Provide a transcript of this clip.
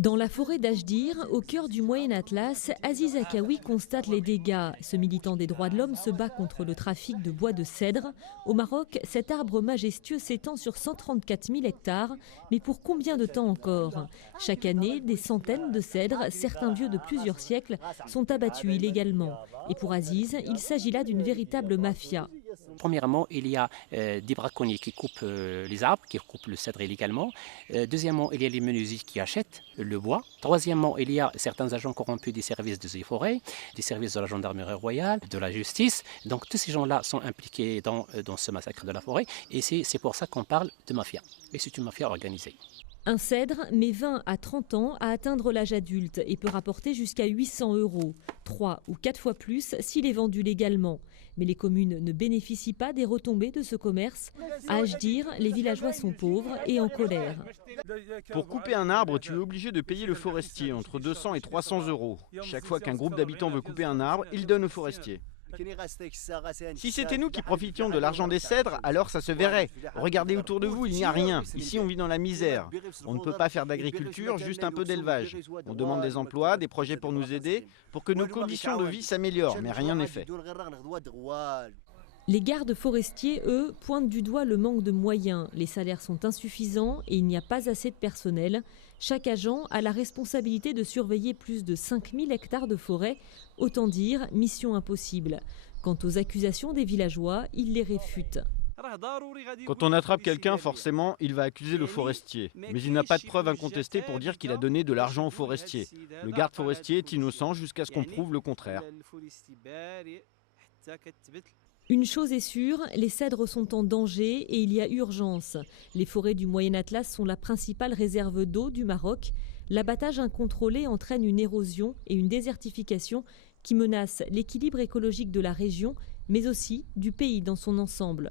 Dans la forêt d'Ajdir, au cœur du Moyen Atlas, Aziz Akaoui constate les dégâts. Ce militant des droits de l'homme se bat contre le trafic de bois de cèdre. Au Maroc, cet arbre majestueux s'étend sur 134 000 hectares. Mais pour combien de temps encore? Chaque année, des centaines de cèdres, certains vieux de plusieurs siècles, sont abattus illégalement. Et pour Aziz, il s'agit là d'une véritable mafia. Premièrement, il y a des braconniers qui coupent les arbres, qui coupent le cèdre illégalement. Deuxièmement, il y a les menuisiers qui achètent le bois. Troisièmement, il y a certains agents corrompus des services des eaux et forêts, des services de la gendarmerie royale, de la justice. Donc tous ces gens-là sont impliqués dans ce massacre de la forêt. Et c'est pour ça qu'on parle de mafia. Et c'est une mafia organisée. Un cèdre met 20 à 30 ans à atteindre l'âge adulte et peut rapporter jusqu'à 800 €, 3 ou 4 fois plus s'il est vendu légalement. Mais les communes ne bénéficient pas des retombées de ce commerce. À Ajdir, les villageois sont pauvres et en colère. Pour couper un arbre, tu es obligé de payer le forestier entre 200 et 300 €. Chaque fois qu'un groupe d'habitants veut couper un arbre, il donne au forestier. Si c'était nous qui profitions de l'argent des cèdres, alors ça se verrait. Regardez autour de vous, il n'y a rien. Ici, on vit dans la misère. On ne peut pas faire d'agriculture, juste un peu d'élevage. On demande des emplois, des projets pour nous aider, pour que nos conditions de vie s'améliorent, mais rien n'est fait. Les gardes forestiers, eux, pointent du doigt le manque de moyens. Les salaires sont insuffisants et il n'y a pas assez de personnel. Chaque agent a la responsabilité de surveiller plus de 5000 hectares de forêt. Autant dire, mission impossible. Quant aux accusations des villageois, ils les réfutent. Quand on attrape quelqu'un, forcément, il va accuser le forestier. Mais il n'a pas de preuve incontestée pour dire qu'il a donné de l'argent au forestier. Le garde forestier est innocent jusqu'à ce qu'on prouve le contraire. Une chose est sûre, les cèdres sont en danger et il y a urgence. Les forêts du Moyen Atlas sont la principale réserve d'eau du Maroc. L'abattage incontrôlé entraîne une érosion et une désertification qui menacent l'équilibre écologique de la région, mais aussi du pays dans son ensemble.